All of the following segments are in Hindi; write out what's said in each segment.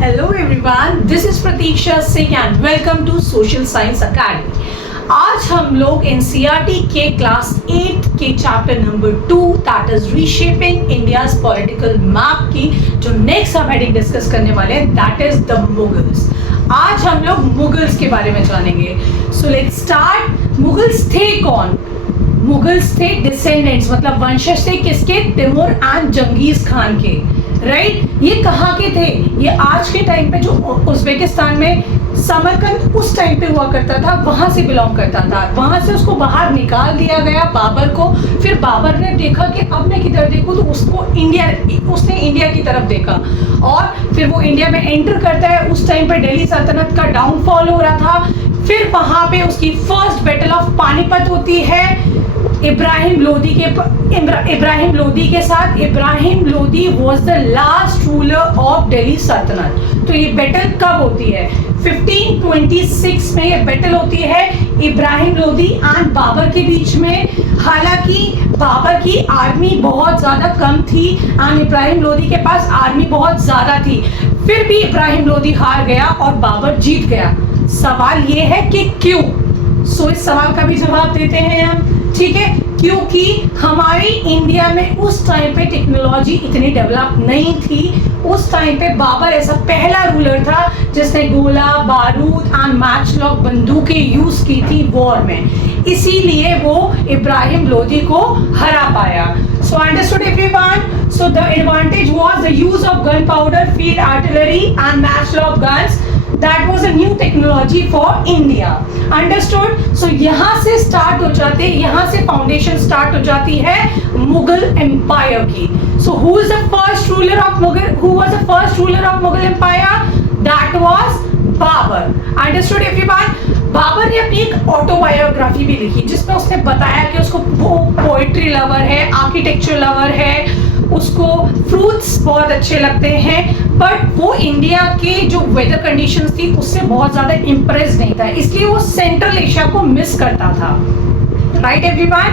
Hello everyone, this is Pratiksha Singh and welcome to Social Science Academy. आज हम लोग NCERT के क्लास 8 के chapter number 2 that is reshaping India's political map की जो नेक्स्ट हम हेडिंग डिस्कस करने वाले हैं दैट इज द मुगल्स। आज हम लोग मुगल्स के बारे में जानेंगे। So let's start. मुगल्स थे कौन? मुगल्स थे डिसेंडेंट्स, मतलब वंशज थे किसके? तिमूर एंड जंगीज खान के, राइट। ये कहाँ के थे? ये आज के टाइम पे जो उज्बेकिस्तान में समरकंद उस टाइम पे हुआ करता था वहां से बिलोंग करता था। वहां से उसको बाहर निकाल दिया गया बाबर को। फिर बाबर ने देखा कि अब मैं किधर देखूं, तो उसने इंडिया की तरफ देखा और फिर वो इंडिया में एंटर करता है। उस टाइम पे दिल्ली सल्तनत का डाउनफॉल हो रहा था। फिर वहां पे उसकी फर्स्ट बैटल ऑफ पानीपत होती है इब्राहिम लोदी के साथ। Ibrahim Lodi was the last ruler of Delhi सल्तनत। तो ये बैटल कब होती है? 1526 में ये बैटल होती है इब्राहिम लोदी एंड बाबर के बीच में। हालांकि बाबर की आर्मी बहुत ज़्यादा कम थी एंड इब्राहिम लोदी के पास आर्मी बहुत ज़्यादा थी। फिर भी इब्राहिम लोदी हार गया और बाबर जीत गया। सवाल ये है कि क्यों? सो इस सवाल का भी जवाब देते हैं हम, ठीक है। क्योंकि हमारी इंडिया में उस टाइम पे टेक्नोलॉजी इतनी डेवलप नहीं थी। उस टाइम पे बाबर ऐसा पहला रूलर था जिसने गोला बारूद एंड मैच लॉक बंदूकें यूज की थी वॉर में, इसीलिए वो इब्राहिम लोदी को हरा पाया। So understood everyone? So the advantage was the use of gun powder, field artillery and match lock guns. That was a new technology for India. Understood? So यहाँ से स्टार्ट हो जाते, यहाँ से फाउंडेशन स्टार्ट हो जाती है मुगल एम्पायर की। So who is the first ruler of Mughal? Who was the first ruler of Mughal Empire? That was Babur. Understood everyone? Babur ने अपनी एक ऑटोबायोग्राफी भी लिखी जिसमें उसने बताया कि उसको वो पोएट्री लवर है, आर्किटेक्चर लवर है, उसको फ्रूट्स बहुत अच्छे लगते हैं, बट वो इंडिया के जो वेदर कंडीशंस थी उससे बहुत ज़्यादा इम्प्रेस नहीं था, इसलिए वो सेंट्रल एशिया को मिस करता था, राइट एवरीवन।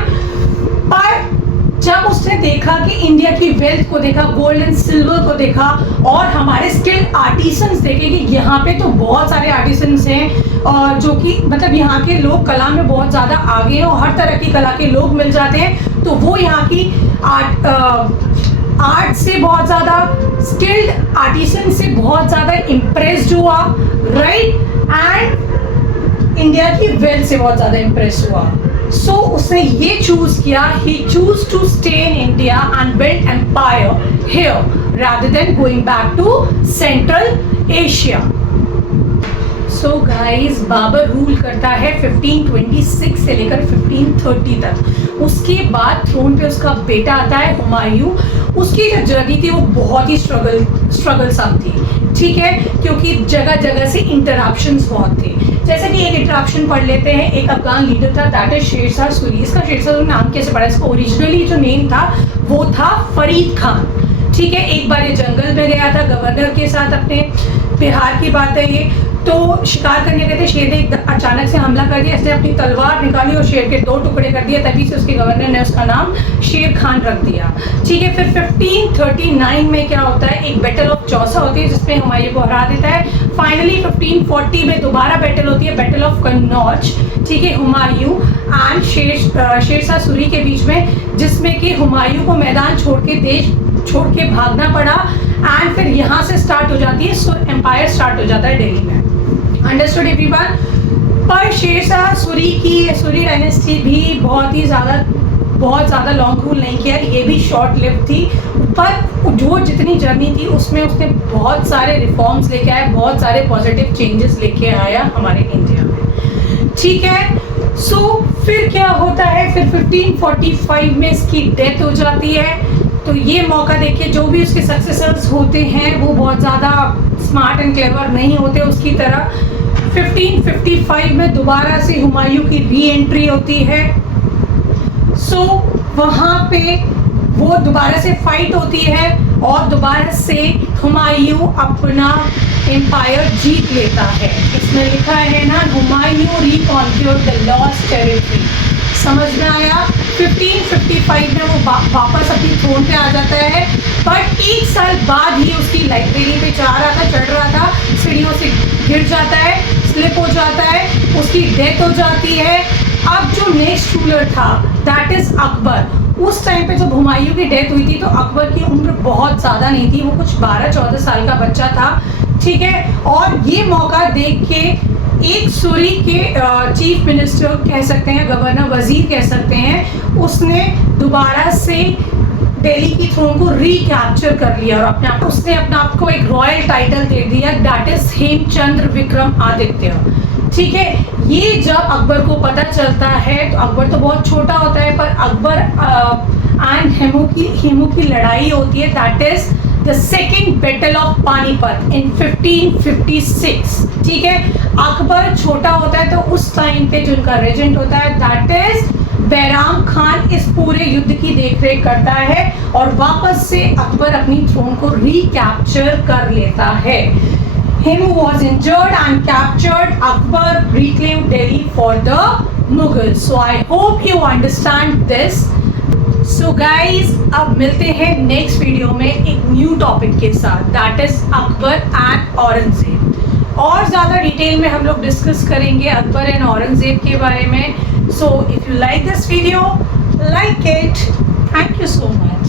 पर जब उसने देखा कि इंडिया की वेल्थ को देखा, गोल्ड एंड सिल्वर को देखा और हमारे स्किल्ड आर्टिसंस देखे कि यहाँ पे तो बहुत सारे आर्टिसंस हैं और जो कि मतलब यहाँ के लोग कला में बहुत ज़्यादा आगे हैं और हर तरह की कला के लोग मिल जाते हैं, तो वो यहाँ की आर्ट से बहुत ज़्यादा, स्किल्ड आर्टिसन से बहुत ज़्यादा इम्प्रेस्ड हुआ, राइट, एंड इंडिया की वेल्थ से बहुत ज़्यादा इम्प्रेस हुआ। सो उसने ये चूज किया, he choose to stay in India and build empire here rather than going back to central Asia. So guys, Babur rule करता है 1526 से लेकर 1530 तक। उसके बाद थ्रोन पे उसका बेटा आता है हुमायूं। उसकी जो जर्नी थी वो बहुत ही स्ट्रगलसम थी, ठीक है, क्योंकि जगह जगह से इंटरप्शंस बहुत थे। जैसे कि एक इंटरप्शन पढ़ लेते हैं। एक अफगान लीडर था दैट इज शेरशाह सूरी। इसका शेरशाह सूरी नाम कैसे पड़ा? इसका ओरिजिनली जो नेम था वो था फरीद खान, ठीक है। एक बार ये जंगल में गया था गवर्नर के साथ, अपने बिहार की बात है ये, तो शिकार करने गए थे। शेर ने अचानक से हमला कर दिया, इसने अपनी तलवार निकाली और शेर के 2 टुकड़े कर दिए, तभी से उसके गवर्नर ने उसका नाम शेर खान रख दिया, ठीक है। फिर 1539 में क्या होता है, एक बैटल ऑफ चौसा होती है जिसमें हुमायूं को हरा देता है। फाइनली 1540 में दोबारा बैटल होती है, बैटल ऑफ कन्नौज, ठीक है, हुमायूं एंड शेरशाह सूरी के बीच में, जिसमें कि हुमायूं को मैदान छोड़ के भागना पड़ा एंड फिर यहाँ से स्टार्ट हो जाती है एम्पायर स्टार्ट हो जाता है दिल्ली में। Understood everyone? पर शेरशाह सूरी की सूरी डायनेस्टी भी बहुत ज़्यादा लॉन्ग रूल नहीं किया, ये भी शॉर्ट लिव थी। पर जो जितनी जर्नी थी उसमें उसने बहुत सारे रिफॉर्म्स लेके आया, बहुत सारे पॉजिटिव चेंजेस लेके आया हमारे इंडिया में, ठीक है। सो फिर क्या होता है, फिर 1545 में इसकी डेथ हो जाती है। तो ये मौका देखिए, जो भी उसके सक्सेसर्स होते हैं वो बहुत ज़्यादा स्मार्ट एंड क्लेवर नहीं होते उसकी तरह। 1555 में दोबारा से हुमायूं की री एंट्री होती है। सो वहाँ पे वो दोबारा से फाइट होती है और दोबारा से हुमायूं अपना एम्पायर जीत लेता है। इसमें लिखा है ना, हुमायूं रिकॉन्क्यूर्ड द लॉस्ट टेरिटरी। समझ में आया? 1555 में वो वापस अपनी थ्रोन पे आ जाता है, बट 1 साल बाद ही उसकी लाइब्रेरी पे चढ़ रहा था सीढ़ियों से गिर जाता है, स्लिप हो जाता है, उसकी डेथ हो जाती है। अब जो नेक्स्ट रूलर था दैट इज अकबर। उस टाइम पे जब हुमायूं की डेथ हुई थी तो अकबर की उम्र बहुत ज़्यादा नहीं थी, वो कुछ 12-14 साल का बच्चा था, ठीक है। और ये मौका देख के एक सूरी के चीफ मिनिस्टर कह सकते हैं, गवर्नर वजीर कह सकते हैं, उसने दोबारा से दिल्ली की थ्रोन को रिकैप्चर कर लिया और उसने अपना आप को एक रॉयल टाइटल दे दिया, दैट इज हेमचंद्र विक्रम आदित्य, ठीक है। ये जब अकबर को पता चलता है तो अकबर तो बहुत छोटा होता है, पर अकबर एंड हेमू की लड़ाई होती है, that is the second battle of Panipat in 1556, ठीक है। अकबर छोटा होता है तो उस टाइम पे जो उनका रेजेंट होता है दैट इज बैराम खान इस पूरे युद्ध की देखरेख करता है और वापस से अकबर अपनी थ्रोन को रिकैप्चर कर लेता है। Hemu was injured and captured. Akbar reclaimed Delhi for the Mughals. So I hope you understand this. So guys, अब मिलते हैं नेक्स्ट वीडियो में एक न्यू टॉपिक के साथ, that is Akbar and Aurangzeb. और ज़्यादा डिटेल में हम लोग डिस्कस करेंगे अकबर एंड औरंगजेब के बारे में। So if you like this video, like it. Thank you so much.